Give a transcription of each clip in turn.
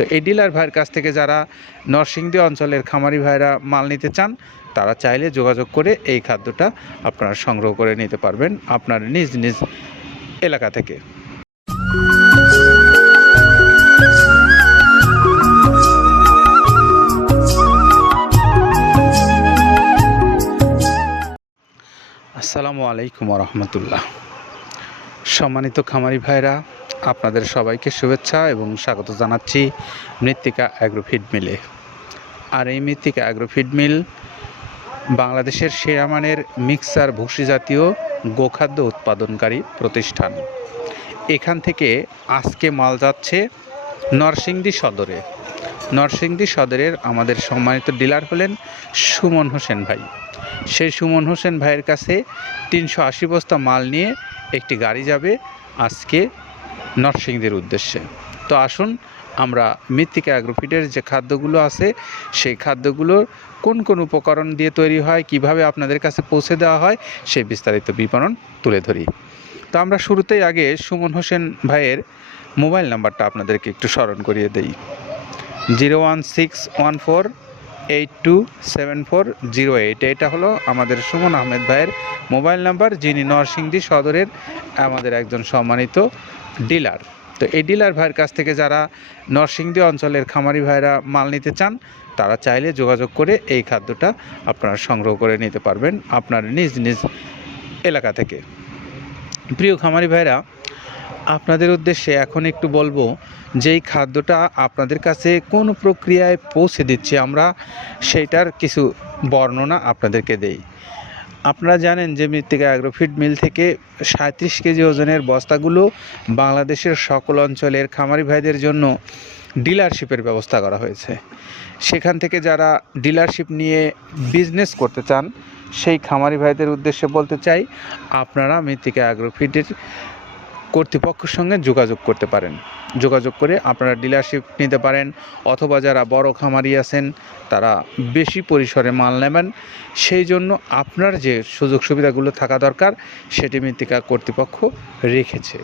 তো এই ডিলার ভাইয়ের কাছ থেকে যারা নরসিংদী অঞ্চলের খামারি ভাইরা মাল নিতে চান, তারা চাইলে যোগাযোগ করে এই খাদ্যটা আপনারা সংগ্রহ করে নিতে পারবেন আপনার নিজ নিজ এলাকা থেকে। আসসালামু আলাইকুম রহমতুল্লাহ। সম্মানিত খামারি ভাইরা আপনাদের সবাইকে শুভেচ্ছা এবং স্বাগত জানাচ্ছি মৃত্তিকা অ্যাগ্রোফিড মিলে আর এই মৃত্তিকা অ্যাগ্রোফিড মিল বাংলাদেশের সেরা মানের মিক্সার ভুসি জাতীয় গোখাদ্য উৎপাদনকারী প্রতিষ্ঠান। এখান থেকে আজকে মাল যাচ্ছে নরসিংদী সদরে। নরসিংদী সদরের আমাদের সম্মানিত ডিলার হলেন সুমন হোসেন ভাই। সেই সুমন হোসেন ভাইয়ের কাছে তিনশো আশি বস্তা মাল নিয়ে একটি গাড়ি যাবে আজকে নরসিংদীর উদ্দেশ্যে। তো আসুন আমরা মৃত্তিকা অ্যাগ্রোফিডের যে খাদ্যগুলো আছে, সেই খাদ্যগুলোর কোন কোন উপকরণ দিয়ে তৈরি হয়, কীভাবে আপনাদের কাছে পৌঁছে দেওয়া হয়, সেই বিস্তারিত বিবরণ তুলে ধরি। তো আমরা শুরুতেই আগে সুমন হোসেন ভাইয়ের মোবাইল নাম্বারটা আপনাদেরকে একটু স্মরণ করিয়ে দেই। Zero one six one four eight two seven four zero eight. এটা হলো আমাদের সুমন আহমেদ ভাইয়ের মোবাইল নাম্বার, যিনি নরসিংদী সদরের আমাদের একজন সম্মানিত ডিলার। তো এই ডিলার ভাইয়ের কাছ থেকে যারা নরসিংদী অঞ্চলের খামারি ভাইরা মাল নিতে চান, তারা চাইলে যোগাযোগ করে এই খাদ্যটা আপনারা সংগ্রহ করে নিতে পারবেন আপনার নিজ নিজ এলাকা থেকে। প্রিয় খামারি ভাইরা আপনাদের উদ্দেশ্যে এখন একটু বলব, যেই খাদ্যটা আপনাদের কাছে কোন প্রক্রিয়ায় পৌঁছে দিচ্ছে আমরা সেইটার কিছু বর্ণনা আপনাদেরকে দেই। আপনারা জানেন যে মৃত্তিকা অ্যাগ্রোফিড মিল থেকে সাঁত্রিশ কেজি ওজনের বস্তাগুলো বাংলাদেশের সকল অঞ্চলের খামারি ভাইদের জন্য ডিলারশিপের ব্যবস্থা করা হয়েছে। সেখান থেকে যারা ডিলারশিপ নিয়ে বিজনেস করতে চান, সেই খামারি ভাইদের উদ্দেশ্যে বলতে চাই, আপনারা মৃত্তিকা অ্যাগ্রোফিডের কর্তৃপক্ষের সঙ্গে যোগাযোগ করতে পারেন। যোগাযোগ করে আপনারা ডিলারশিপ নিতে পারেন অথবা যারা বড় খামারি আছেন, তারা বেশি পরিসরে মাল নেবেন। সেই জন্য আপনার যে সুযোগ সুবিধাগুলো থাকা দরকার, সেটি মৃত্তিকা কর্তৃপক্ষ রেখেছে।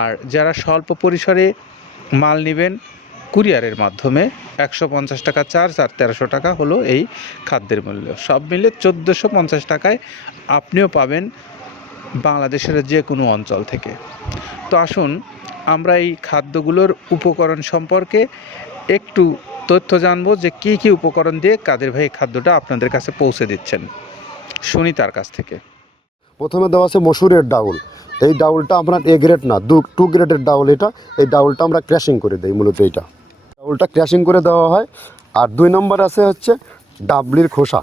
আর যারা স্বল্প পরিসরে মাল নেবেন, কুরিয়ারের মাধ্যমে একশো পঞ্চাশ টাকা চার্জ আর তেরোশো টাকা হলো এই খাদ্যের মূল্য। সব মিলে চোদ্দোশো পঞ্চাশ টাকায় আপনিও পাবেন বাংলাদেশের যে কোনো অঞ্চল থেকে। তো আসুন, আমরা এই খাদ্যগুলোর উপকরণ সম্পর্কে একটু তথ্য জানব যে কী কী উপকরণ দিয়ে কাদের ভাই খাদ্যটা আপনাদের কাছে পৌঁছে দিচ্ছেন। শুনি তার কাছ থেকে। প্রথমে দেওয়া আছে মসুরের ডাউল। এই ডাউলটা আপনার এ গ্রেড না, দু, টু গ্রেডের ডাউল এটা। এই ডাউলটা আমরা ক্র্যাশিং করে দিই মূলত এইটা। ডাউলটা ক্র্যাশিং করে দেওয়া হয়। আর দুই নম্বর আছে হচ্ছে ডাবলির খোসা।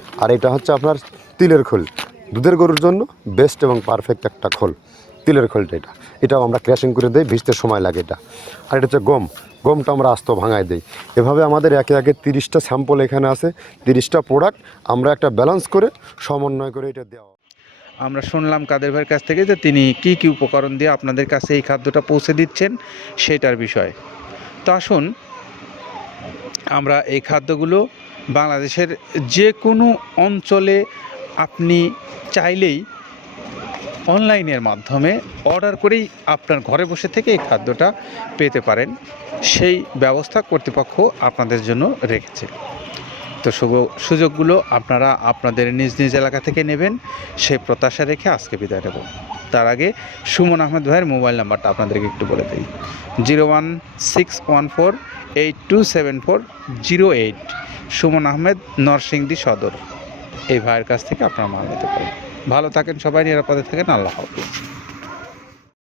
আর এটা হচ্ছে আপনার তিলের খোল। দুধের গরুর জন্য বেস্ট এবং পারফেক্ট একটা খোল। তিলের খোলটা এটা। এটাও আমরা ক্র্যাশিং করে দিই, ভিজতে সময় লাগে এটা। আর এটা হচ্ছে গম। গমটা আমরা আস্ত ভাঙায় দিই। এভাবে আমাদের একে একে তিরিশটা স্যাম্পল এখানে আছে। তিরিশটা প্রোডাক্ট আমরা একটা ব্যালেন্স করে সমন্বয় করে এটা দেওয়া। আমরা শুনলাম কাদের ভাইয়ের কাছ থেকে যে তিনি কি কি উপকরণ দিয়ে আপনাদের কাছে এই খাদ্যটা পৌঁছে দিচ্ছেন সেটার বিষয়। তো আসুন, আমরা এই খাদ্যগুলো বাংলাদেশের যে কোনো অঞ্চলে আপনি চাইলেই অনলাইনের মাধ্যমে অর্ডার করেই আপনার ঘরে বসে থেকে এই খাদ্যটা পেতে পারেন। সেই ব্যবস্থা কর্তৃপক্ষ আপনাদের জন্য রেখেছে। তো সুযোগগুলো আপনারা আপনাদের নিজ নিজ এলাকা থেকে নেবেন। সেই প্রত্যাশা রেখে আজকে বিদায় নেব। তার আগে সুমন আহমেদ ভাইয়ের মোবাইল নাম্বারটা আপনাদেরকে একটু বলে দিই। Zero one six one four eight two seven four zero eight. Suman Ahmed, Narsingdi Sadar. এই ভাইয়ের কাছ থেকে আপনারা মাল নিতে পারেন। ভালো থাকেন সবাই, নিরাপদে থাকেন। আল্লাহ হাফিজ।